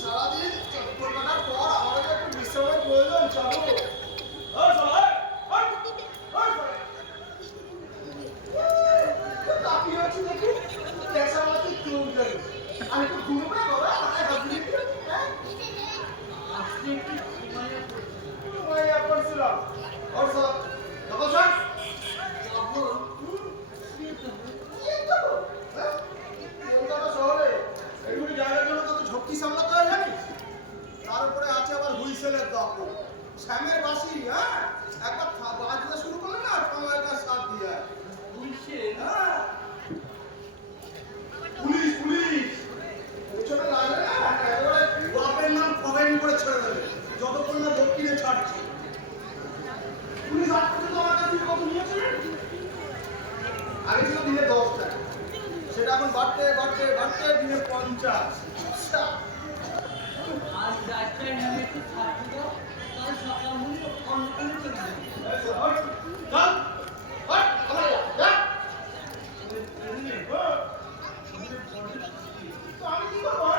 সারাদিন চক্কর কাটার পর আমাদের একটু বিশ্রামের প্রয়োজন। চলো তাকিয়ে আছি দেখি ক্যাশা মাছি চোখ গেল। আমি তো ঘুমবে বাবা মাথায় হাত দিয়ে আজকে একটু ঘুমাইয়া পড়ছিলাম। ওর সব দেখো স্যার কলকাতা শহরে এইগুলি জায়গার জন্য কত ঝক্কি সামলাতে হয় জানিস? তারপরে আছে আবার হুইসেলের দপ্তর শ্যামের বাসি। হ্যাঁ একবার বাজতে শুরু করলে না সময়ের কাজ সাথ দিয়ে হ্যাঁ পুলিশ পুলিশ পেছনে লাগলে না একেবারে বাপের নাম কমেন্ট করে ছেড়ে দেবে যতক্ষণ না দক্ষিণে ছাড়ছে। পুলিশ আজ পর্যন্ত আমার কাছে কত নিয়েছিলেন? আগে ছিল দিনে 10 টাকা, সেটা এখন বাড়তে বাড়তে বাড়তে দিনে 50। আজ ডাক্তার নামে একটু থাকতো তার সকাল মূল্য অন্য কোনো চলে